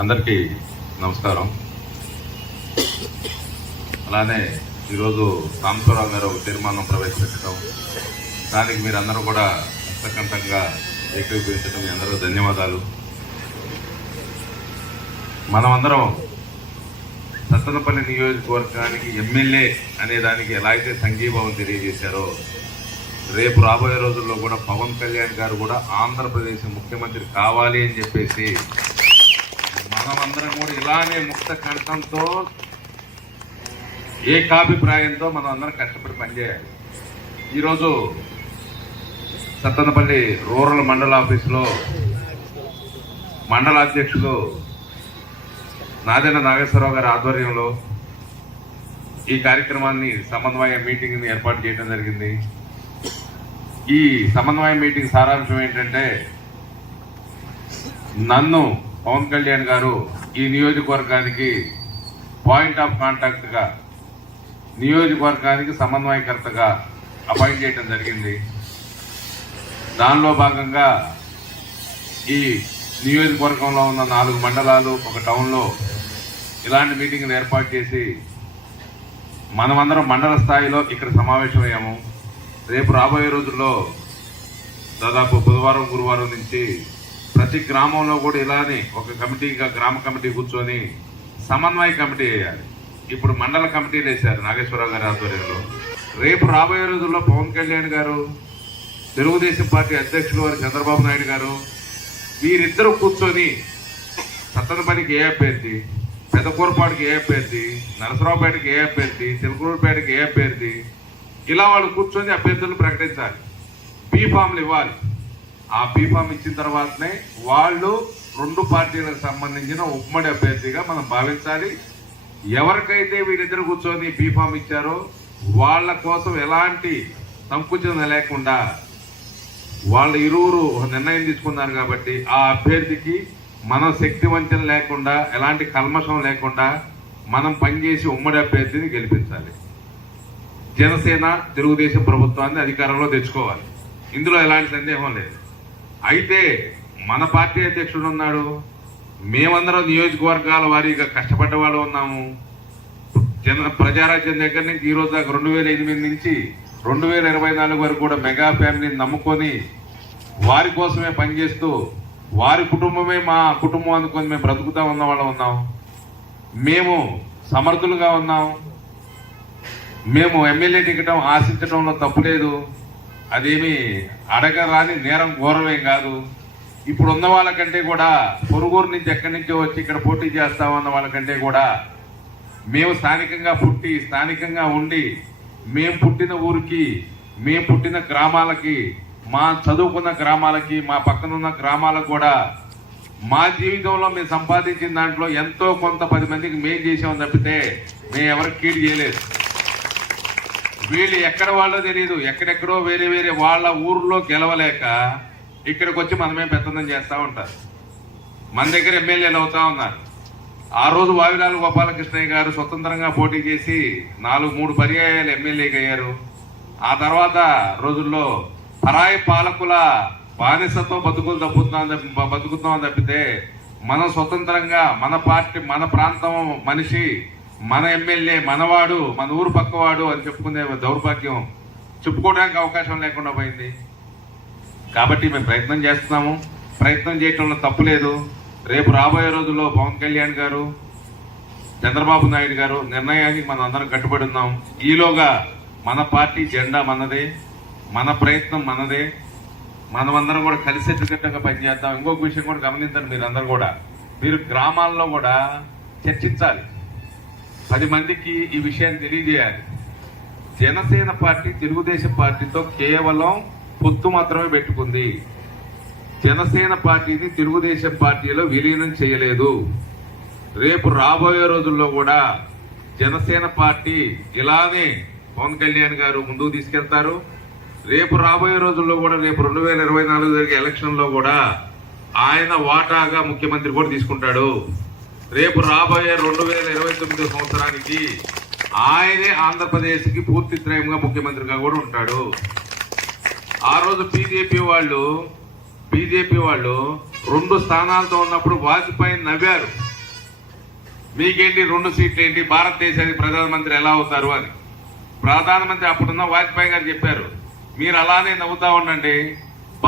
అందరికీ నమస్కారం. అలానే ఈరోజు సాంబశివరావు గారు ఒక తీర్మానం ప్రవేశపెట్టడం దానికి మీరందరూ కూడా హస్తకంఠంగా ఏకీభవించడం మీ అందరూ ధన్యవాదాలు. మనమందరం సత్తనపల్లి నియోజకవర్గానికి ఎమ్మెల్యే అనే దానికి ఎలా అయితే సంఘీభావం తెలియజేశారో రేపు రాబోయే రోజుల్లో కూడా పవన్ కళ్యాణ్ గారు కూడా ఆంధ్రప్రదేశ్ ముఖ్యమంత్రి కావాలి అని చెప్పేసి మనమందరం కూడా ఇలానే ముక్త కంఠంతో ఏకాభిప్రాయంతో మనం అందరం కష్టపడి పనిచేయాలి. ఈరోజు సత్తనపల్లి రూరల్ మండల ఆఫీసులో మండల అధ్యక్షులు నాదెండ నాగేశ్వరరావు గారి ఆధ్వర్యంలో ఈ కార్యక్రమాన్ని సమన్వయ మీటింగ్ని ఏర్పాటు చేయడం జరిగింది. ఈ సమన్వయ మీటింగ్ సారాంశం ఏంటంటే నన్ను పవన్ కళ్యాణ్ గారు ఈ నియోజకవర్గానికి పాయింట్ ఆఫ్ కాంటాక్ట్గా నియోజకవర్గానికి సమన్వయకర్తగా అపాయింట్ చేయడం జరిగింది. దానిలో భాగంగా ఈ నియోజకవర్గంలో ఉన్న నాలుగు మండలాలు ఒక టౌన్లో ఇలాంటి మీటింగ్లు ఏర్పాటు చేసి మనమందరం మండల స్థాయిలో ఇక్కడ సమావేశమయ్యాము. రేపు రాబోయే రోజుల్లో దాదాపు బుధవారం గురువారం నుంచి ప్రతి గ్రామంలో కూడా ఇలానే ఒక కమిటీగా గ్రామ కమిటీ కూర్చొని సమన్వయ కమిటీ వేయాలి. ఇప్పుడు మండల కమిటీలు వేశారు నాగేశ్వరరావు గారి ఆధ్వర్యంలో. రేపు రాబోయే రోజుల్లో పవన్ కళ్యాణ్ గారు తెలుగుదేశం పార్టీ అధ్యక్షులు వారి చంద్రబాబు నాయుడు గారు వీరిద్దరూ కూర్చొని సత్తనపల్లికి ఏ అభ్యర్థి పెదకూరపాటికి ఏ అభ్యర్థి నరసరావుపేటకి ఏ అభ్యర్థి తెలుగుపేటకి ఏ అభ్యర్థి ఇలా వాళ్ళు కూర్చొని అభ్యర్థులను ప్రకటించాలి. బీ ఫామ్లు ఇవ్వాలి. ఆ బీఫామ్ ఇచ్చిన తర్వాతనే వాళ్ళు రెండు పార్టీలకు సంబంధించిన ఉమ్మడి అభ్యర్థిగా మనం భావించాలి. ఎవరికైతే వీరిద్దరు కూర్చొని బీఫామ్ ఇచ్చారో వాళ్ళ కోసం ఎలాంటి సంకుచన లేకుండా వాళ్ళ ఇరువురు నిర్ణయం తీసుకున్నారు కాబట్టి ఆ అభ్యర్థికి మనం శక్తి వంచన లేకుండా ఎలాంటి కల్మషం లేకుండా మనం పనిచేసి ఉమ్మడి అభ్యర్థిని గెలిపించాలి. జనసేన తెలుగుదేశం ప్రభుత్వాన్ని అధికారంలో తెచ్చుకోవాలి. ఇందులో ఎలాంటి సందేహం లేదు. అయితే మన పార్టీ అధ్యక్షుడు ఉన్నాడు. మేమందరం నియోజకవర్గాల వారీగా కష్టపడ్డ వాళ్ళు ఉన్నాము. జన ప్రజారాజ్యం దగ్గర నుంచి ఈరోజు దాకా రెండు వేల ఎనిమిది నుంచి రెండు వేల ఇరవై నాలుగు వరకు కూడా మెగా ఫ్యామిలీని నమ్ముకొని వారి కోసమే పనిచేస్తూ వారి కుటుంబమే మా కుటుంబం అనుకొని మేము బ్రతుకుతా ఉన్న వాళ్ళం ఉన్నాం. మేము సమర్థులుగా ఉన్నాం. మేము ఎమ్మెల్యే టికెట్ ఆశించడంలో తప్పులేదు అదేమి అడగరాని నేరం ఘోరమేం కాదు. ఇప్పుడు ఉన్న వాళ్ళకంటే కూడా పొరుగురు నుంచి ఎక్కడి నుంచో వచ్చి ఇక్కడ పోటీ చేస్తామన్న వాళ్ళకంటే కూడా మేము స్థానికంగా పుట్టి స్థానికంగా ఉండి మేము పుట్టిన ఊరికి మేము పుట్టిన గ్రామాలకి మా చదువుకున్న గ్రామాలకి మా పక్కనున్న గ్రామాలకు కూడా మా జీవితంలో మేము సంపాదించిన దాంట్లో ఎంతో కొంత పది మందికి మేం చేసామని తప్పితే మేము ఎవరికి కీడు చేయలేదు. వీళ్ళు ఎక్కడ వాళ్ళో తెలియదు ఎక్కడెక్కడో వేరే వేరే వాళ్ళ ఊర్లో గెలవలేక ఇక్కడికి వచ్చి మనమే పెత్తనం చేస్తూ ఉంటారు. మన దగ్గర ఎమ్మెల్యేలు అవుతా ఉన్నారు. ఆ రోజు వావిలాల గోపాలకృష్ణయ్య గారు స్వతంత్రంగా పోటీ చేసి నాలుగు మూడు పర్యాయాలు ఎమ్మెల్యేగా అయ్యారు. ఆ తర్వాత రోజుల్లో పరాయి పాలకుల బానిసతో బతుకులు తప్పుతున్నాం బతుకుతున్నాం తప్పితే మనం స్వతంత్రంగా మన పార్టీ మన ప్రాంతం మనిషి మన ఎమ్మెల్యే మనవాడు మన ఊరు పక్కవాడు అని చెప్పుకునే దౌర్భాగ్యం చెప్పుకోవడానికి అవకాశం లేకుండా పోయింది. కాబట్టి మేము ప్రయత్నం చేస్తున్నాము. ప్రయత్నం చేయటంలో తప్పు లేదు. రేపు రాబోయే రోజుల్లో పవన్ కళ్యాణ్ గారు చంద్రబాబు నాయుడు గారు నిర్ణయానికి మనం అందరం కట్టుబడి ఉన్నాం. ఈలోగా మన పార్టీ జెండా మనదే మన ప్రయత్నం మనదే. మనమందరం కూడా కలిసికట్టుగా పనిచేద్దాం. ఇంకొక విషయం కూడా గమనించండి మీరు అందరూ కూడా. మీరు గ్రామాల్లో కూడా చర్చించాలి. పది మందికి ఈ విషయాన్ని తెలియజేయాలి. జనసేన పార్టీ తెలుగుదేశం పార్టీతో కేవలం పొత్తు మాత్రమే పెట్టుకుంది. జనసేన పార్టీని తెలుగుదేశం పార్టీలో విలీనం చేయలేదు. రేపు రాబోయే రోజుల్లో కూడా జనసేన పార్టీ ఇలానే పవన్ కళ్యాణ్ గారు ముందుకు తీసుకెళ్తారు. రేపు రాబోయే రోజుల్లో కూడా రేపు రెండు వేల ఇరవై నాలుగు జరిగే ఎలక్షన్లో కూడా ఆయన వాటాగా ముఖ్యమంత్రి కూడా తీసుకుంటాడు. రేపు రాబోయే రెండు వేల ఇరవై తొమ్మిది సంవత్సరానికి ఆయనే ఆంధ్రప్రదేశ్కి పూర్తి త్రయంగా ముఖ్యమంత్రిగా కూడా ఉంటాడు. ఆ రోజు బీజేపీ వాళ్ళు బీజేపీ వాళ్ళు రెండు స్థానాలతో ఉన్నప్పుడు వాజ్పేయి నవ్వారు. మీకేంటి రెండు సీట్లు ఏంటి భారతదేశానికి ప్రధానమంత్రి ఎలా అవుతారు అని. ప్రధానమంత్రి అప్పుడున్న వాజ్పేయి గారు చెప్పారు మీరు అలానే నవ్వుతా ఉండండి.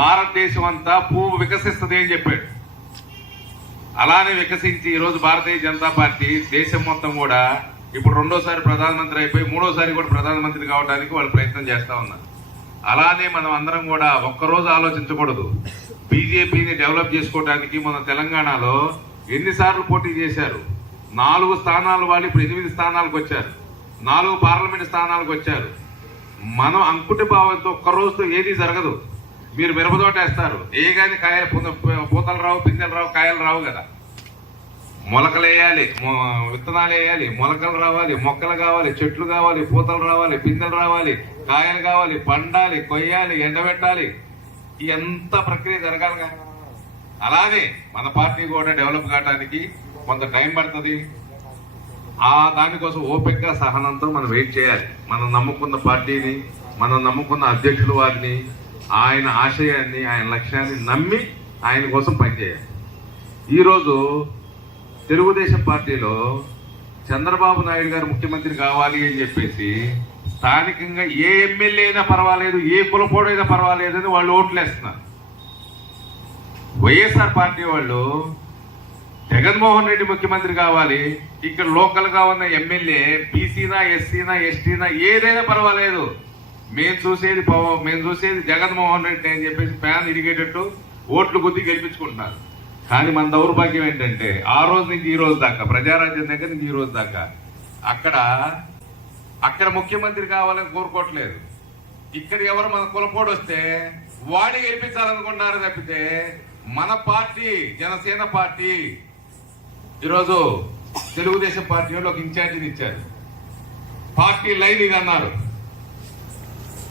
భారతదేశం అంతా పువ్వు వికసిస్తుంది అని చెప్పాడు. అలానే వికసించి ఈరోజు భారతీయ జనతా పార్టీ దేశం మొత్తం కూడా ఇప్పుడు రెండోసారి ప్రధానమంత్రి అయిపోయి మూడోసారి కూడా ప్రధానమంత్రి కావడానికి వాళ్ళు ప్రయత్నం చేస్తూ ఉన్నారు. అలానే మనం అందరం కూడా ఒక్కరోజు ఆలోచించకూడదు. బీజేపీని డెవలప్ చేసుకోవడానికి మన తెలంగాణలో ఎన్నిసార్లు పోటీ చేశారు. నాలుగు స్థానాలు వాళ్ళు ఇప్పుడు ఎనిమిది స్థానాలకు వచ్చారు. నాలుగు పార్లమెంట్ స్థానాలకు వచ్చారు. మనం అంకుటి భావంతో ఒక్క రోజుతో ఏది జరగదు. మీరు మిరపదోటేస్తారు. ఏ గాని కాయలు పూతలు రావు పిందెలు రావు కాయలు రావు కదా. మొలకలు వేయాలి మొ- విత్తనాలు వేయాలి మొలకలు రావాలి మొక్కలు కావాలి చెట్లు కావాలి పూతలు రావాలి పిందెలు రావాలి కాయలు కావాలి పండాలి కొయ్యాలి ఎండబెట్టాలి. ఎంత ప్రక్రియ జరగాలిగా అలాగే మన పార్టీ కూడా డెవలప్ కావడానికి కొంత టైం పడుతుంది. ఆ దానికోసం ఓపికగా సహనంతో మనం వెయిట్ చేయాలి. మనం నమ్ముకున్న పార్టీని మనం నమ్ముకున్న అధ్యక్షులు వారిని ఆయన ఆశయాన్ని ఆయన లక్ష్యాన్ని నమ్మి ఆయన కోసం పనిచేయాలి. ఈరోజు తెలుగుదేశం పార్టీలో చంద్రబాబు నాయుడు గారు ముఖ్యమంత్రి కావాలి అని చెప్పేసి స్థానికంగా ఏ ఎమ్మెల్యే అయినా పర్వాలేదు ఏ కులపోడైనా పర్వాలేదు అని వాళ్ళు ఓట్లు వేస్తున్నారు వైఎస్ఆర్ పార్టీ వాళ్ళు జగన్మోహన్ రెడ్డి ముఖ్యమంత్రి కావాలి ఇక్కడ లోకల్గా ఉన్న ఎమ్మెల్యే బీసీనా ఎస్సీనా ఎస్టీనా ఏదైనా పర్వాలేదు. మేము చూసేది పవ- మేము చూసేది జగన్మోహన్ రెడ్డి అని చెప్పేసి ఫ్యాన్ ఇరిగేటట్టు ఓట్లు కొద్ది గెలిపించుకుంటున్నారు. కానీ మన దౌర్భాగ్యం ఏంటంటే ఆ రోజు నుంచి ఈ రోజు దాకా ప్రజారాజ్యం దగ్గర నుంచి ఈ రోజు దాకా అక్కడ అక్కడ ముఖ్యమంత్రి కావాలని కోరుకోవట్లేదు. ఇక్కడ ఎవరు మన కులపోడు వస్తే వాడి గెలిపించాలనుకుంటున్నారు తప్పితే మన పార్టీ జనసేన పార్టీ ఈరోజు తెలుగుదేశం పార్టీ వాళ్ళు ఒక ఇన్ఛార్జిని ఇచ్చారు. పార్టీ లైన్ ఇది అన్నారు.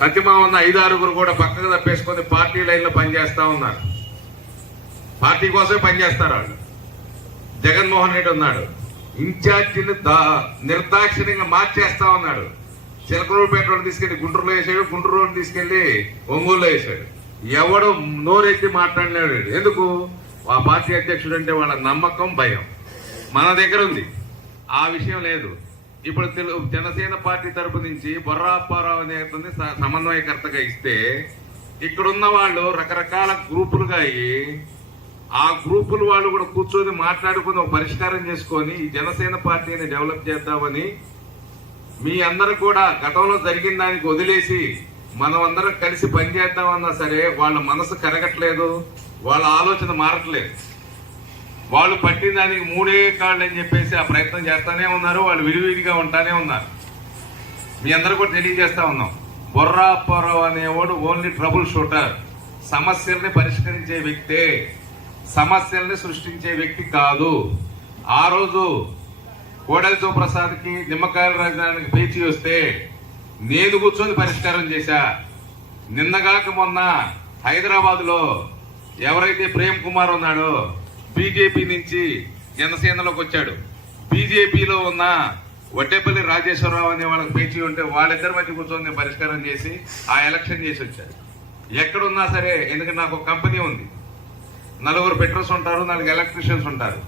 ప్రతిమా ఉన్న ఐదు ఆరుగురు కూడా పక్కకు తప్పేసుకొని పార్టీ లైన్లో పనిచేస్తూ ఉన్నారు. పార్టీ కోసమే పనిచేస్తారు వాళ్ళు. జగన్మోహన్ రెడ్డి ఉన్నాడు. ఇన్ఛార్జిని దా- నిర్దాక్షిణ్యంగా మార్చేస్తా ఉన్నాడు. చిలకలూరుపేట రోడ్డు తీసుకెళ్ళి గుంటూరులో వేసాడు గుంటూరు రోడ్డు తీసుకెళ్ళి ఒంగోలులో వేసాడు. ఎవడు నోరెత్తి మాట్లాడలేడు. ఎందుకు? ఆ పార్టీ అధ్యక్షుడు అంటే వాళ్ళ నమ్మకం భయం. మన దగ్గర ఉంది. ఆ విషయం లేదు. ఇప్పుడు తెలు జనసేన పార్టీ తరపు నుంచి బొర్రాప్పారావు అనే అతన్ని స- సమన్వయకర్తగా ఇస్తే ఇక్కడున్న వాళ్ళు రకరకాల గ్రూపులుగా అయ్యి ఆ గ్రూపులు వాళ్ళు కూడా కూర్చొని మాట్లాడుకుని ఒక పరిష్కారం చేసుకొని ఈ జనసేన పార్టీని డెవలప్ చేద్దామని మీ అందరూ కూడా గతంలో జరిగిన దానికి వదిలేసి మనం అందరం కలిసి పనిచేద్దామన్నా సరే వాళ్ళ మనసు కరగట్లేదు వాళ్ళ ఆలోచన మారట్లేదు. వాళ్ళు పట్టిన దానికి మూడే కాళ్ళు అని చెప్పేసి ఆ ప్రయత్నం చేస్తూనే ఉన్నారు. వాళ్ళు విడివిడిగా ఉంటానే ఉన్నారు. మీ అందరూ కూడా తెలియజేస్తూ ఉన్నాం. బొర్రా అప్పారావు అనేవాడు ఓన్లీ ట్రబుల్ షూటర్. సమస్యల్ని పరిష్కరించే వ్యక్తే. సమస్యల్ని సృష్టించే వ్యక్తి కాదు. ఆ రోజు కోడలితో ప్రసాద్కి నిమ్మకాయల రాజధానికి పేచి వస్తే నేను కూర్చొని పరిష్కారం చేశా. నిన్నగాక మొన్న హైదరాబాద్లో ఎవరైతే ప్రేమ్ కుమార్ ఉన్నాడో బీజేపీ నుంచి జనసేనలోకి వచ్చాడు. బీజేపీలో ఉన్న వడ్డేపల్లి రాజేశ్వరరావు అనే వాళ్ళకి పేచి ఉంటే వాళ్ళిద్దరి మధ్య కూర్చొని పరిష్కారం చేసి ఆ ఎలక్షన్ చేసి వచ్చారు ఎక్కడున్నా సరే ఎందుకంటే నాకు ఒక కంపెనీ ఉంది. నలుగురు పెట్రోల్స్ ఉంటారు నలుగురు ఎలక్ట్రీషియన్స్ ఉంటారు.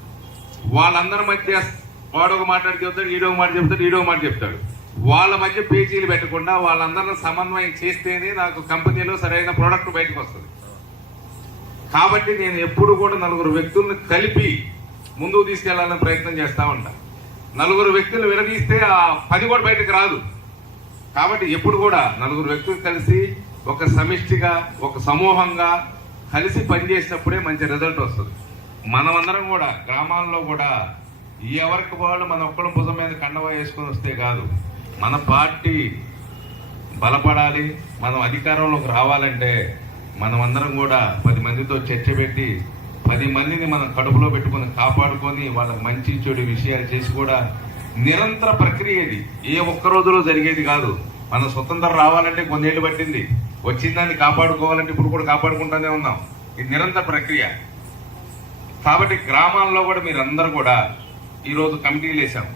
వాళ్ళందరి మధ్య వాడు ఒక చెప్తాడు ఈడో మాట చెప్తాడు ఈడో మాట చెప్తాడు. వాళ్ళ మధ్య పేజీలు పెట్టకుండా వాళ్ళందరిని సమన్వయం చేస్తేనే నాకు కంపెనీలో సరైన ప్రోడక్ట్ బయటకు వస్తుంది. కాబట్టి నేను ఎప్పుడు కూడా నలుగురు వ్యక్తులను కలిపి ముందుకు తీసుకెళ్ళాలని ప్రయత్నం చేస్తా ఉంటా. నలుగురు వ్యక్తులు విడదీస్తే ఆ పని కూడా బయటకు రాదు. కాబట్టి ఎప్పుడు కూడా నలుగురు వ్యక్తులు కలిసి ఒక సమిష్టిగా ఒక సమూహంగా కలిసి పనిచేసినప్పుడే మంచి రిజల్ట్ వస్తుంది. మనమందరం కూడా గ్రామాల్లో కూడా ఎవరికి వాళ్ళు మన ఒక్కళ్ళ భుజం మీద కండవా వేసుకొని వస్తే కాదు. మన పార్టీ బలపడాలి మనం అధికారంలోకి రావాలంటే మనమందరం కూడా పది మందితో చర్చ పెట్టి పది మందిని మనం కడుపులో పెట్టుకొని కాపాడుకొని వాళ్ళకి మంచి చెడు విషయాలు చేసి కూడా నిరంతర ప్రక్రియ ఇది. ఏ ఒక్క రోజులో జరిగేది కాదు. మన స్వతంత్రం రావాలంటే కొన్నేళ్ళు పట్టింది. వచ్చిన దాన్ని కాపాడుకోవాలంటే ఇప్పుడు కూడా కాపాడుకుంటూనే ఉన్నాం. ఇది నిరంతర ప్రక్రియ. కాబట్టి గ్రామాల్లో కూడా మీరందరూ కూడా ఈరోజు కమిటీలు వేసాం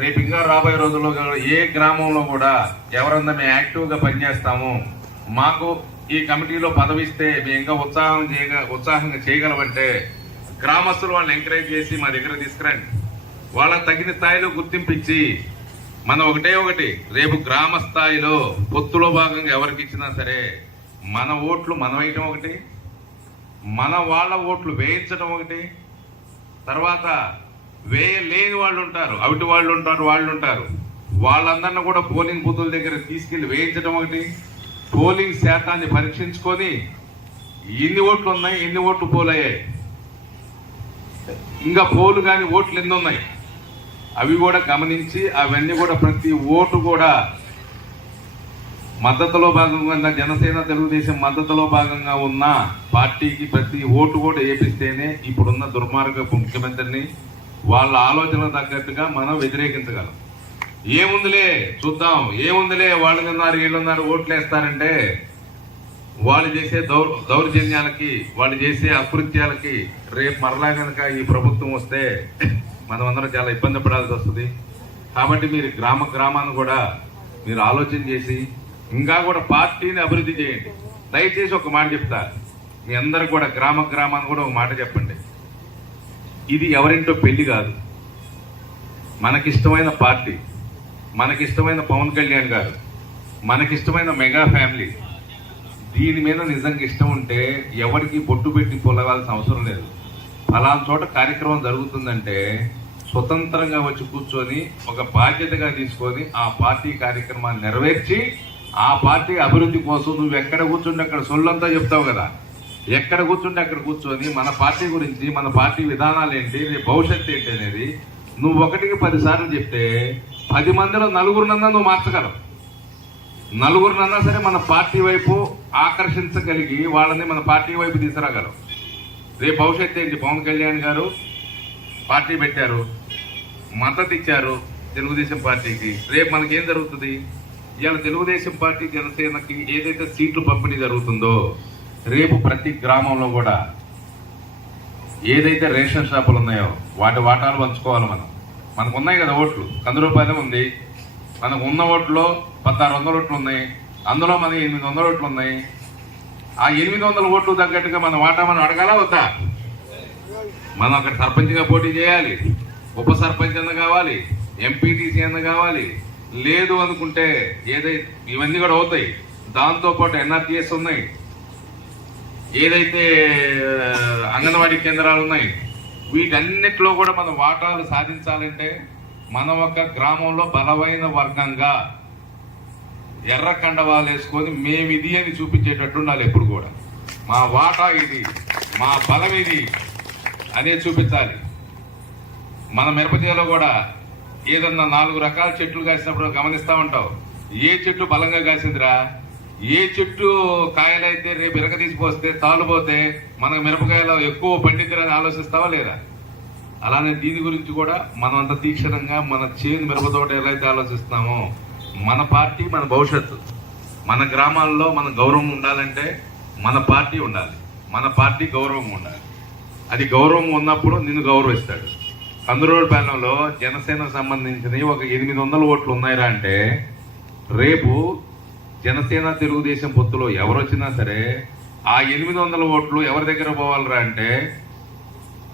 రేపు ఇంకా రాబోయే రోజుల్లో ఏ గ్రామంలో కూడా ఎవరన్నా మేము యాక్టివ్గా పనిచేస్తాము మాకు ఈ కమిటీలో పదవిస్తే మేము ఇంకా ఉత్సాహం చేయగ ఉత్సాహంగా చేయగలమంటే గ్రామస్తులు వాళ్ళని ఎంకరేజ్ చేసి మా దగ్గర తీసుకురండి. వాళ్ళకి తగిన స్థాయిలో గుర్తింపించి మనం ఒకటే ఒకటి రేపు గ్రామ స్థాయిలో పొత్తులో భాగంగా ఎవరికి ఇచ్చినా సరే మన ఓట్లు మనం వేయటం ఒకటి మన వాళ్ళ ఓట్లు వేయించడం ఒకటి తర్వాత వేయలేని వాళ్ళు ఉంటారు అవిటి వాళ్ళు ఉంటారు వాళ్ళు ఉంటారు. వాళ్ళందరిని కూడా పోలింగ్ బూతుల దగ్గర తీసుకెళ్ళి వేయించడం ఒకటి పోలింగ్ శాతాన్ని పరీక్షించుకొని ఎన్ని ఓట్లు ఉన్నాయి ఎన్ని ఓట్లు పోలయ్యాయి. ఇంకా పోలు కానీ ఓట్లు ఎన్ని ఉన్నాయి అవి కూడా గమనించి అవన్నీ కూడా ప్రతి ఓటు కూడా మద్దతులో భాగంగా జనసేన తెలుగుదేశం మద్దతులో భాగంగా ఉన్న పార్టీకి ప్రతి ఓటు కూడా వేపిస్తేనే ఇప్పుడున్న దుర్మార్గపు ముఖ్యమంత్రిని వాళ్ళ ఆలోచన తగ్గట్టుగా మనం వ్యతిరేకించగలం. ఏముందిలే చూద్దాం. ఏముందిలే వాళ్ళు ఉన్నారు వీళ్ళు ఉన్నారు ఓట్లు వేస్తారంటే వాళ్ళు చేసే దౌర్ దౌర్జన్యాలకి వాళ్ళు చేసే అకృత్యాలకి రేపు మరలా కనుక ఈ ప్రభుత్వం వస్తే మనమందరం చాలా ఇబ్బంది పడాల్సి వస్తుంది. కాబట్టి మీరు గ్రామ గ్రామాన్ని కూడా మీరు ఆలోచన చేసి ఇంకా కూడా పార్టీని అభివృద్ధి చేయండి. దయచేసి ఒక మాట చెప్తా. మీ అందరు కూడా గ్రామ గ్రామాన్ని కూడా ఒక మాట చెప్పండి. ఇది ఎవరింటో పెళ్ళి కాదు. మనకిష్టమైన పార్టీ. మనకిష్టమైన పవన్ కళ్యాణ్ గారు మనకిష్టమైన మెగా ఫ్యామిలీ దీని మీద నిజంగా ఇష్టం ఉంటే ఎవరికి బొట్టు పెట్టి పొలవాల్సిన అవసరం లేదు. ఫలానా చోట కార్యక్రమం జరుగుతుందంటే స్వతంత్రంగా వచ్చి కూర్చొని ఒక బాధ్యతగా తీసుకొని ఆ పార్టీ కార్యక్రమాన్ని నెరవేర్చి ఆ పార్టీ అభివృద్ధి కోసం నువ్వు ఎక్కడ కూర్చుంటే అక్కడ సొల్లంతా చెప్తావు కదా. ఎక్కడ కూర్చుంటే అక్కడ కూర్చొని మన పార్టీ గురించి మన పార్టీ విధానాలు ఏంటి భవిష్యత్తు ఏంటి అనేది నువ్వు ఒకటికి పదిసార్లు చెప్తే పది మందిలో నలుగురినన్నా నువ్వు మార్చగలవు నలుగురినన్నా సరే మన పార్టీ వైపు ఆకర్షించగలిగి వాళ్ళని మన పార్టీ వైపు తీసుకురాగలం రేపు భవిష్యత్తు ఏంటి? పవన్ కళ్యాణ్ గారు పార్టీ పెట్టారు మద్దతు ఇచ్చారు తెలుగుదేశం పార్టీకి. రేపు మనకేం జరుగుతుంది? ఇవాళ తెలుగుదేశం పార్టీ జనసేనకి ఏదైతే సీట్లు పంపిణీ జరుగుతుందో రేపు ప్రతి గ్రామంలో కూడా ఏదైతే రేషన్ షాపులు ఉన్నాయో వాటి వాటాలు పంచుకోవాలి మనం. మనకు ఉన్నాయి కదా ఓట్లు. కందురూపాయలు ఉంది. మనకు ఉన్న ఓట్లో పద్నారు వందల ఓట్లు ఉన్నాయి. అందులో మనకి ఎనిమిది వందల ఓట్లు ఉన్నాయి. ఆ ఎనిమిది వందల ఓట్లు తగ్గట్టుగా మన వాటా మనం అడగాలా వద్దా? మనం అక్కడ సర్పంచ్గా పోటీ చేయాలి. ఉప సర్పంచ్ అన్న కావాలి. ఎంపీటీసీ అన్న కావాలి. లేదు అనుకుంటే ఏదైతే ఇవన్నీ కూడా అవుతాయి. దాంతోపాటు ఎన్ఆర్టీఎస్ ఉన్నాయి. ఏదైతే అంగన్వాడీ కేంద్రాలు ఉన్నాయి. వీటన్నిటిలో కూడా మనం వాటాలు సాధించాలంటే మనం ఒక గ్రామంలో బలమైన వర్గంగా ఎర్ర కండవాలు వేసుకొని మేము ఇది అని చూపించేటట్టు ఉండాలి ఎప్పుడు కూడా. మా వాటా ఇది మా బలం ఇది అనే చూపించాలి. మన మిరపజీలో కూడా ఏదన్నా నాలుగు రకాల చెట్లు కాసినప్పుడు గమనిస్తూ ఉంటావు. ఏ చెట్టు బలంగా కాసిందిరా? ఏ చెట్టు కాయలైతే రేపు ఇరగ తీసిపోస్తే తాలుపోతే మనకు మిరపకాయలు ఎక్కువ పండిద్దిరని ఆలోచిస్తావా లేదా? అలానే దీని గురించి కూడా మనం అంత తీక్షణంగా మన చేను మిరప తోట ఎలా అయితే ఆలోచిస్తామో మన పార్టీ మన భవిష్యత్తు. మన గ్రామాల్లో మన గౌరవం ఉండాలంటే మన పార్టీ ఉండాలి. మన పార్టీ గౌరవం ఉండాలి. అది గౌరవం ఉన్నప్పుడు నిన్ను గౌరవిస్తాడు. కందురోడ్ పాలెంలో జనసేనకు సంబంధించినవి ఒక ఎనిమిది వందల ఓట్లు ఉన్నాయిరా అంటే రేపు జనసేన తెలుగుదేశం పొత్తులో ఎవరు వచ్చినా సరే ఆ ఎనిమిది వందల ఓట్లు ఎవరి దగ్గర పోవాలరా అంటే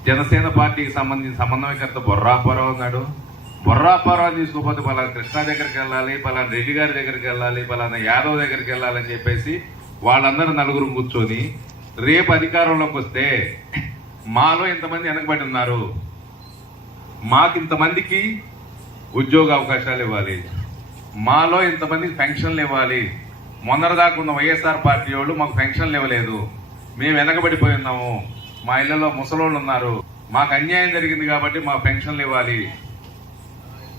జనసేన పార్టీకి సంబంధించిన సమన్వయకర్త బొర్రాపురం ఉన్నాడు బొర్రాపురం తీసుకోపోతే పలానా కృష్ణా దగ్గరికి వెళ్ళాలి పలానా రెడ్డి గారి దగ్గరికి వెళ్ళాలి పలానా యాదవ్ దగ్గరికి వెళ్ళాలని చెప్పేసి వాళ్ళందరూ నలుగురు కూర్చొని రేపు అధికారంలోకి వస్తే మాలో ఇంతమంది వెనకబడి ఉన్నారు. మాకు ఇంతమందికి ఉద్యోగ అవకాశాలు ఇవ్వాలి. మాలో ఇంతమందికి పెన్షన్లు ఇవ్వాలి. మొన్నటిదాకా ఉన్న వైఎస్ఆర్ పార్టీ వాళ్ళు మాకు పెన్షన్లు ఇవ్వలేదు. మేము వెనకబడిపోయి ఉన్నాము. మా ఇళ్ళలో ముసలోళ్ళు ఉన్నారు. మాకు అన్యాయం జరిగింది కాబట్టి మా పెన్షన్లు ఇవ్వాలి.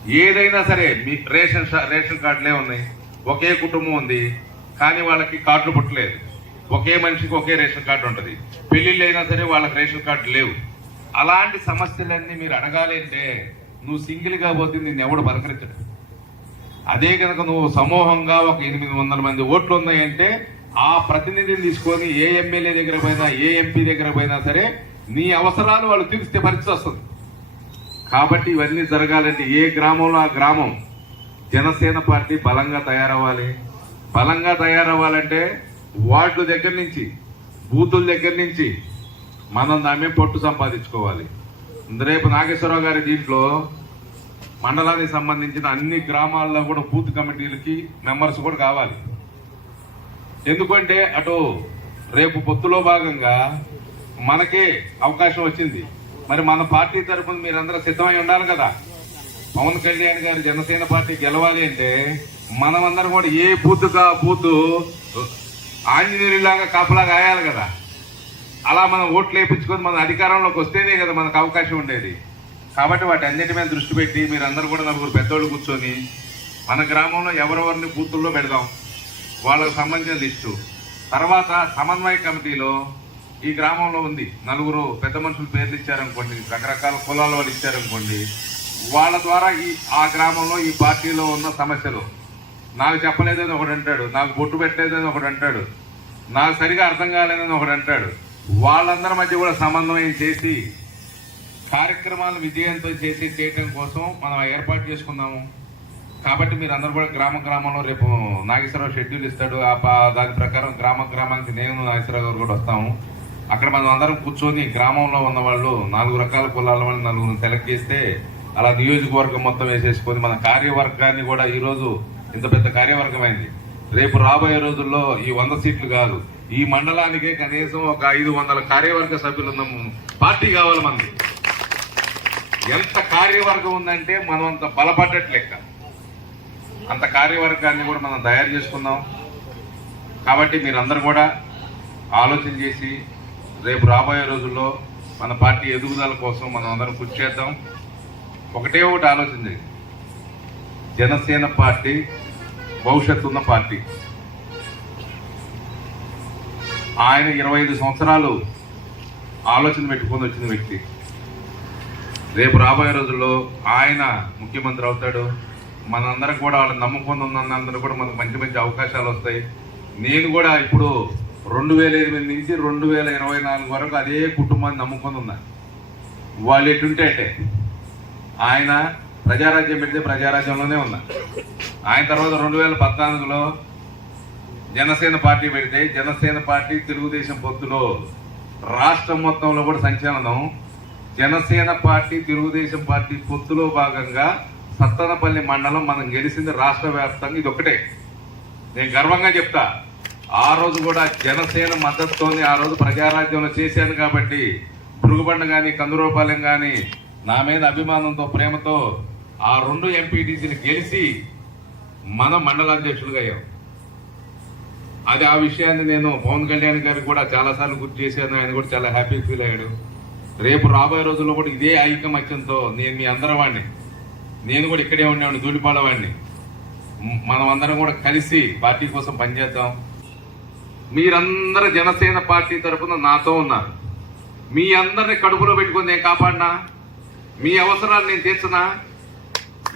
ఏదైనా సరే మీ రేషన్ రేషన్ కార్డులే ఉన్నాయి. ఒకే కుటుంబం ఉంది. కానీ వాళ్ళకి కార్డులు పుట్టలేదు. ఒకే మనిషికి ఒకే రేషన్ కార్డు ఉంటుంది. పెళ్ళిళ్ళు అయినా సరే వాళ్ళకి రేషన్ కార్డు లేవు. అలాంటి సమస్యలన్నీ మీరు అడగాలి అంటే నువ్వు సింగిల్గా పోతే నిన్ను ఎవడు పలకరించడు అదే కనుక నువ్వు సమూహంగా ఒక ఎనిమిది వందల మంది ఓట్లు ఉన్నాయంటే ఆ ప్రతినిధిని తీసుకొని ఏ ఎమ్మెల్యే దగ్గర పోయినా ఏ ఎంపీ దగ్గర పోయినా సరే నీ అవసరాలు వాళ్ళు తీర్చితే పరిస్థితి వస్తుంది. కాబట్టి ఇవన్నీ జరగాలంటే ఏ గ్రామంలో ఆ గ్రామం? జనసేన పార్టీ బలంగా తయారవ్వాలి. బలంగా తయారవ్వాలంటే వార్డుల దగ్గర నుంచి బూతుల దగ్గర నుంచి మనం దామే పొట్టు సంపాదించుకోవాలి. రేపు నాగేశ్వరరావు గారి దీంట్లో మండలానికి సంబంధించిన అన్ని గ్రామాల్లో కూడా బూత్ కమిటీలకి మెంబర్స్ కూడా కావాలి. ఎందుకంటే అటు రేపు పొత్తులో భాగంగా మనకే అవకాశం వచ్చింది. మరి మన పార్టీ తరఫున మీరందరూ సిద్ధమై ఉండాలి కదా. పవన్ కళ్యాణ్ గారి జనసేన పార్టీ గెలవాలి అంటే మనమందరం కూడా ఏ బూత్ కా బూత్ ఆంజనేయులాగా కాపలా కాయాలి కదా. అలా మనం ఓట్లు వేయించుకొని మన అధికారంలోకి వస్తేనే కదా మనకు అవకాశం ఉండేది. కాబట్టి వాటి అన్నిటి మీద దృష్టి పెట్టి మీరందరూ కూడా నలుగురు పెద్దోళ్ళు కూర్చొని మన గ్రామంలో ఎవరెవరిని బూతుల్లో పెడదాం. వాళ్ళకు సంబంధించిన లిస్టు. తర్వాత సమన్వయ కమిటీలో ఈ గ్రామంలో ఉంది. నలుగురు పెద్ద మనుషులు పేర్లు ఇచ్చారనుకోండి రకరకాల కులాల వాళ్ళు ఇచ్చారనుకోండి వాళ్ళ ద్వారా ఈ ఆ గ్రామంలో ఈ పార్టీలో ఉన్న సమస్యలు. నాకు చెప్పలేదని ఒకడు అంటాడు నాకు బొట్టు పెట్టలేదని ఒకడు అంటాడు నాకు సరిగా అర్థం కాలేదని ఒకడు అంటాడు. వాళ్ళందరి మధ్య కూడా సమన్వయం చేసి కార్యక్రమాలను విజయంతం చేసి చేయటం కోసం మనం ఏర్పాటు చేసుకున్నాము కాబట్టి మీరు అందరూ కూడా గ్రామ గ్రామంలో రేపు నాగేశ్వరరావు షెడ్యూల్ ఇస్తాడు. ఆ దాని ప్రకారం గ్రామ గ్రామానికి నేను నాగేశ్వరరావు గారు కూడా వస్తాము. అక్కడ మనం అందరం కూర్చొని గ్రామంలో ఉన్న వాళ్ళు నాలుగు రకాల కులాల వాళ్ళు నలుగురు సెలెక్ట్ చేస్తే అలా నియోజకవర్గం మొత్తం వేసేసుకొని మన కార్యవర్గాన్ని కూడా ఈరోజు ఇంత పెద్ద కార్యవర్గమైంది. రేపు రాబోయే రోజుల్లో ఈ వంద సీట్లు కాదు. ఈ మండలానికే కనీసం ఒక ఐదు వందల కార్యవర్గ సభ్యులు ఉన్న పార్టీ కావాలి మనకి. ఎంత కార్యవర్గం ఉందంటే మనం అంత బలపడ్డట్టు లెక్క. అంత కార్యవర్గాన్ని కూడా మనం తయారు చేసుకుందాం కాబట్టి మీరందరూ కూడా ఆలోచన చేసి రేపు రాబోయే రోజుల్లో మన పార్టీ ఎదుగుదల కోసం మనం అందరం కృషి చేద్దాం. ఒకటే ఒకటి ఆలోచన జనసేన పార్టీ భవిష్యత్తు ఉన్న పార్టీ. ఆయన ఇరవై ఐదు సంవత్సరాలు ఆలోచన పెట్టుకొని వచ్చిన వ్యక్తి. రేపు రాబోయే రోజుల్లో ఆయన ముఖ్యమంత్రి అవుతాడు. మనందరం కూడా వాళ్ళని నమ్ముకుని ఉన్నందరూ కూడా మనకు మంచి మంచి అవకాశాలు వస్తాయి. నేను కూడా ఇప్పుడు రెండు వేల ఎనిమిది నుంచి రెండు వేల ఇరవై నాలుగు వరకు అదే కుటుంబాన్ని నమ్ముకొని ఉన్నా. వాళ్ళు ఎటుంటే అంటే ఆయన ప్రజారాజ్యం పెడితే ప్రజారాజ్యంలోనే ఉన్నా. ఆయన తర్వాత రెండు వేల పద్నాలుగులో జనసేన పార్టీ పెడితే జనసేన పార్టీ తెలుగుదేశం పొత్తులో రాష్ట్రం మొత్తంలో కూడా సంచలనం. జనసేన పార్టీ తెలుగుదేశం పార్టీ పొత్తులో భాగంగా సత్తనపల్లి మండలం మనం గెలిచింది రాష్ట్ర వ్యాప్తంగా ఇది ఒకటే నేను గర్వంగా చెప్తా ఆ రోజు కూడా జనసేన మద్దతుతోనే ఆ రోజు ప్రజారాజ్యంలో చేశాను కాబట్టి పురుగుబండ కానీ కందురూపాలెం కానీ నా మీద అభిమానంతో ప్రేమతో ఆ రెండు ఎంపీటీసీని గెలిచి మనం మండలాధ్యక్షులుగా అయ్యాం. అది ఆ విషయాన్ని నేను పవన్ కళ్యాణ్ గారికి కూడా చాలాసార్లు గుర్తు చేశాను ఆయన కూడా చాలా హ్యాపీ ఫీల్ అయ్యాడు. రేపు రాబోయే రోజుల్లో కూడా ఇదే ఐకమత్యంతో నేను మీ అందరం వాడిని నేను కూడా ఇక్కడే ఉండేవాడిని ధూళిపాల వాడిని మనం అందరం కూడా కలిసి పార్టీ కోసం పనిచేద్దాం. మీరందరూ జనసేన పార్టీ తరఫున నాతో ఉన్నారు. మీ అందరిని కడుపులో పెట్టుకొని నేను కాపాడినా? మీ అవసరాలు నేను తీర్చనా?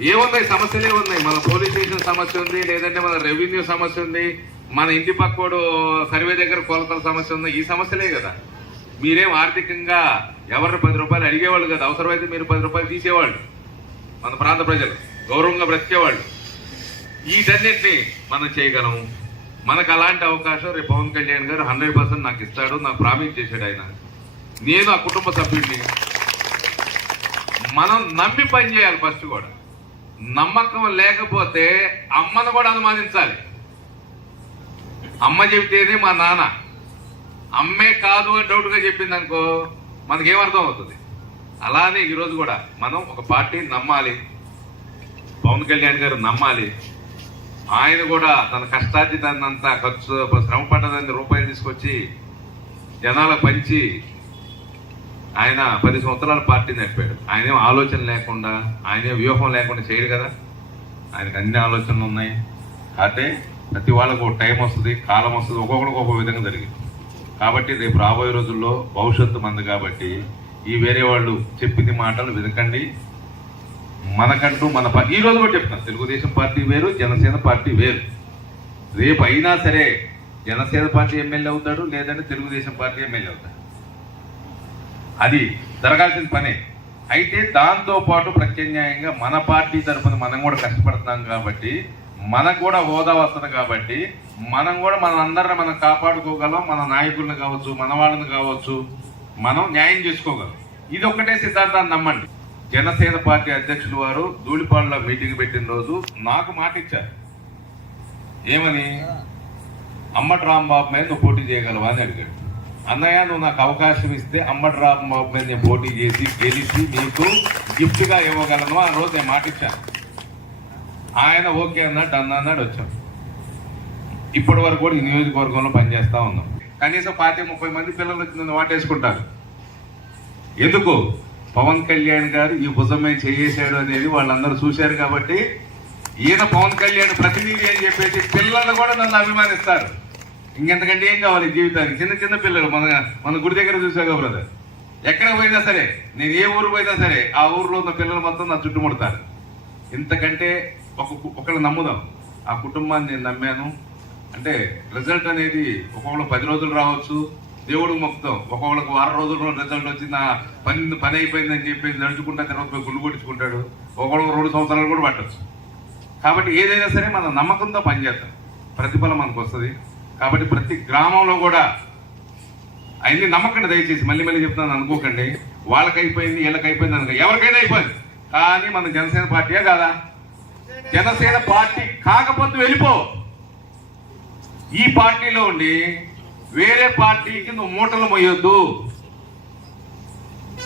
ఏమున్నాయి సమస్యలే ఉన్నాయి. మన పోలీస్ స్టేషన్ సమస్య ఉంది లేదంటే మన రెవెన్యూ సమస్య ఉంది మన ఇంటి పక్కోడు సర్వే దగ్గర కొలతల సమస్య ఉంది. ఈ సమస్యలే కదా. మీరేం ఆర్థికంగా ఎవరిని పది రూపాయలు అడిగేవాళ్ళు కదా. అవసరమైతే మీరు పది రూపాయలు తీసేవాళ్ళు. మన ప్రాంత ప్రజలు గౌరవంగా బ్రతికేవాళ్ళు. వీటన్నిటిని మనం చేయగలము. మనకు అలాంటి అవకాశం రేపు పవన్ కళ్యాణ్ గారు హండ్రెడ్ పర్సెంట్ నాకు ఇస్తాడు నాకు ప్రామిస్ చేశాడు ఆయన. నేను ఆ కుటుంబ సభ్యుడిని మనం నమ్మి పని చేయాలి ఫస్ట్ కూడా. నమ్మకం లేకపోతే అమ్మను కూడా అనుమానించాలి. అమ్మ చెబితేనే మా నాన్న అమ్మే కాదు అని డౌట్గా చెప్పింది అనుకో మనకేమర్థం అవుతుంది? అలానే ఈరోజు కూడా మనం ఒక పార్టీని నమ్మాలి. పవన్ కళ్యాణ్ గారు నమ్మాలి. ఆయన కూడా తన కష్టార్జితాన్నంతా ఖర్చు శ్రమ పడ్డదాన్ని రూపాయలు తీసుకొచ్చి జనాలకు పంచి ఆయన పది సంవత్సరాల పార్టీ నడిపాడు. ఆయనేం ఆలోచన లేకుండా ఆయనే వ్యూహం లేకుండా చేయడు కదా. ఆయనకు అన్ని ఆలోచనలు ఉన్నాయి. అయితే ప్రతి వాళ్ళకు ఒక టైం వస్తుంది కాలం వస్తుంది ఒక్కొక్కడికి ఒక్కొక్క విధంగా జరిగింది. కాబట్టి రేపు రాబోయే రోజుల్లో భవిష్యత్తు మంది కాబట్టి ఈ వేరే వాళ్ళు చెప్పింది మాటలు వినకండి. మనకంటూ మన ఈ రోజు కూడా చెప్తాను తెలుగుదేశం పార్టీ వేరు జనసేన పార్టీ వేరు. రేపు అయినా సరే జనసేన పార్టీ ఎమ్మెల్యే అవుతాడు లేదంటే తెలుగుదేశం పార్టీ ఎమ్మెల్యే అవుతాడు. అది జరగాల్సిన పనే. అయితే దాంతో పాటు ప్రత్యామ్నాయంగా మన పార్టీ తరఫున మనం కూడా కష్టపడుతున్నాం కాబట్టి మనకు కూడా హోదా వస్తుంది కాబట్టి మనం కూడా మన అందరిని మనం కాపాడుకోగలం మన నాయకుల్ని కావచ్చు మన వాళ్ళని కావచ్చు మనం న్యాయం చేసుకోగలం. ఇది ఒక్కటే సిద్ధాంతాన్ని నమ్మండి. జనసేన పార్టీ అధ్యక్షులు వారు ధూళిపాడులో మీటింగ్ పెట్టిన రోజు నాకు మాట ఇచ్చారు. ఏమని? అమ్మటి రాంబాబు మీద నువ్వు పోటీ చేయగలవా అని అడిగాడు. అన్నయ్య నువ్వు నాకు అవకాశం ఇస్తే అమ్మటి రాంబాబు మీద నేను పోటీ చేసి గెలిచి నీకు గిఫ్ట్గా ఇవ్వగలను ఆ రోజు నేను మాట ఇచ్చాను. ఆయన ఓకే అన్నాడు డన్ అన్నాడు వచ్చాం. ఇప్పటి వరకు కూడా ఈ నియోజకవర్గంలో పనిచేస్తూ ఉన్నాం. కనీసం పార్టీ ముప్పై మంది పిల్లలు వచ్చి నన్ను వాటేసుకుంటారు. ఎందుకు? పవన్ కళ్యాణ్ గారు ఈ భుజమే చేసాడు అనేది వాళ్ళందరూ చూశారు కాబట్టి ఈయన పవన్ కళ్యాణ్ ప్రతినిధి అని చెప్పేసి పిల్లలు కూడా నన్ను అభిమానిస్తారు. ఇంకెంతకంటే ఏం కావాలి జీవితానికి? చిన్న చిన్న పిల్లలు మన మన గుడి దగ్గర చూసాగా బ్రదర్ ఎక్కడికి పోయినా సరే నేను ఏ ఊరు పోయినా సరే ఆ ఊర్లో ఉన్న పిల్లలు మొత్తం నా చుట్టుముడతారు. ఇంతకంటే ఒక ఒకళ్ళు నమ్ముదాం. ఆ కుటుంబాన్ని నేను నమ్మాను. అంటే రిజల్ట్ అనేది ఒక్కొక్కరు పది రోజులు రావచ్చు. దేవుడికి మొత్తం ఒక్కొక్కరికి వారం రోజుల్లో రిజల్ట్ వచ్చి నా పని పని అయిపోయిందని చెప్పేసి నడుచుకుంటా తర్వాత పోయి గుండు కొట్టించుకుంటాడు. ఒక్కొక్కరు రెండు సంవత్సరాలు కూడా పట్టచ్చు. కాబట్టి ఏదైనా సరే మన నమ్మకంతో పనిచేస్తాం ప్రతిఫలం మనకు వస్తుంది. కాబట్టి ప్రతి గ్రామంలో కూడా అన్ని నమ్మకండి దయచేసి. మళ్ళీ మళ్ళీ చెప్తున్నాను అనుకోకండి. వాళ్ళకి అయిపోయింది వీళ్ళకి అయిపోయింది అనుకో ఎవరికైనా అయిపోయింది కానీ మన జనసేన పార్టీయే కాదా? జనసేన పార్టీ కాకపోతే వెళ్ళిపో. ఈ పార్టీలో ఉండి వేరే పార్టీకి నువ్వు మూటలు మోయొద్దు.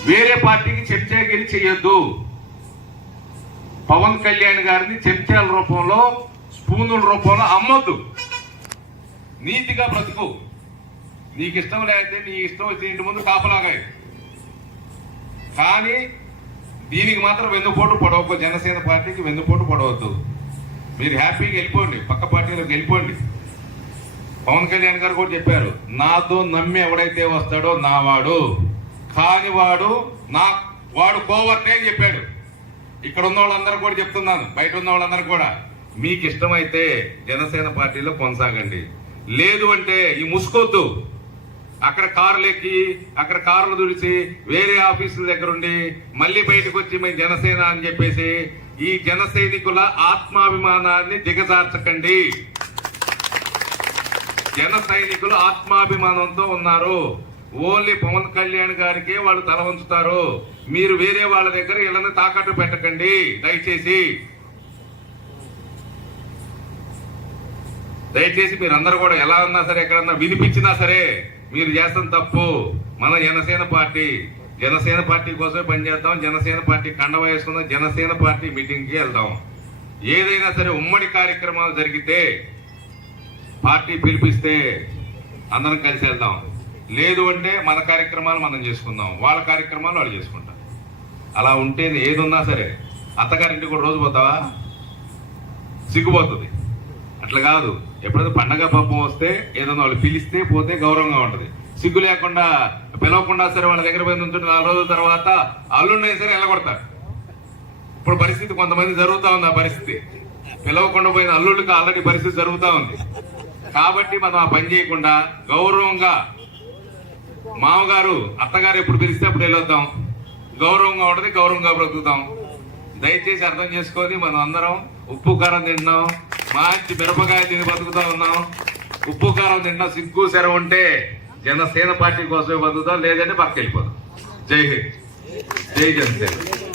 వేరే పార్టీకి చర్చగిరి చేయొద్దు. పవన్ కళ్యాణ్ గారిని చెంచాల రూపంలో స్పూనుల రూపంలో అమ్మొద్దు. నీతిగా బ్రతుకు. నీకు ఇష్టం లేకపోతే నీ ఇష్టం వచ్చే ఇంటి ముందు కాపలాగా కానీ దీనికి మాత్రం వెన్నుపోటు పడవకు. జనసేన పార్టీకి వెన్నుపోటు పడవద్దు. మీరు హ్యాపీగా వెళ్ళిపోండి. పక్క పార్టీలోకి వెళ్ళిపోండి. పవన్ కళ్యాణ్ గారు కూడా చెప్పారు నాతో నమ్మి ఎవడైతే వస్తాడో నావాడు. కాని వాడు నా వాడు కోవర్టే అని చెప్పాడు. ఇక్కడ ఉన్న వాళ్ళందరూ కూడా చెప్తున్నాను బయట ఉన్న వాళ్ళందరూ కూడా మీకు ఇష్టమైతే జనసేన పార్టీలో కొనసాగండి. లేదు అంటే ఈ ముసుకోద్దు. అక్కడ కార్లు ఎక్కి అక్కడ కార్లు దుడిచి వేరే ఆఫీసుల దగ్గర ఉండి మళ్ళీ బయటకు వచ్చి మేము జనసేన అని చెప్పేసి ఈ జన సైనికుల ఆత్మాభిమానాన్ని దిగజార్చకండి. జన సైనికులు ఆత్మాభిమానంతో ఉన్నారు. ఓన్లీ పవన్ కళ్యాణ్ గారికే వాళ్ళు తల వంచుతారు. మీరు వేరే వాళ్ళ దగ్గర ఇళ్ళని తాకట్టు పెట్టకండి. దయచేసి. దయచేసి మీరందరూ కూడా ఎలా ఉన్నా సరే ఎక్కడన్నా వినిపించినా సరే మీరు చేస్తాం తప్పు మన జనసేన పార్టీ. జనసేన పార్టీ కోసమే పనిచేద్దాం. జనసేన పార్టీ కండవ వేసుకుందాం. జనసేన పార్టీ మీటింగ్కి వెళ్దాం. ఏదైనా సరే ఉమ్మడి కార్యక్రమాలు జరిగితే పార్టీ పిలిపిస్తే అందరం కలిసి వెళ్దాం. లేదు అంటే మన కార్యక్రమాలు మనం చేసుకుందాం. వాళ్ళ కార్యక్రమాలు వాళ్ళు చేసుకుంటాం అలా ఉంటే ఏది ఉన్నా సరే అత్తగారింటికి కూడా రోజు పోతావా? సిగ్గుపోతుంది. అట్లా కాదు. ఎప్పుడైతే పండగ పాపం వస్తే ఏదన్నా వాళ్ళు పిలిస్తే పోతే గౌరవంగా ఉంటుంది. సిగ్గు లేకుండా పిలవకుండా సరే వాళ్ళ దగ్గర పోయి నుంచుని నాలుగు రోజుల తర్వాత అల్లుండే సరే వెళ్ళగొడతారు. ఇప్పుడు పరిస్థితి కొంతమంది జరుగుతూ ఉంది ఆ పరిస్థితి. పిలవకుండా పోయిన అల్లుళ్ళకి ఆల్రెడీ పరిస్థితి జరుగుతూ ఉంది. కాబట్టి మనం ఆ పని చేయకుండా గౌరవంగా మామగారు అత్తగారు ఎప్పుడు పిలిస్తే అప్పుడు వెళ్ళొద్దాం. గౌరవంగా ఉంటుంది గౌరవంగా బ్రతుకుతాం. దయచేసి అర్థం చేసుకొని మనం అందరం ఉప్పు కారం తిన్నాం మంచి మిరపకాయ తిని బతుకుతా ఉన్నాం. ఉప్పు కారం తిన్నా సిగ్గు సెర ఉంటే జనసేన పార్టీ కోసమే బతుకుతాం లేదంటే పక్క వెళ్ళిపోతాం. జై హింద్. జై జనసేన.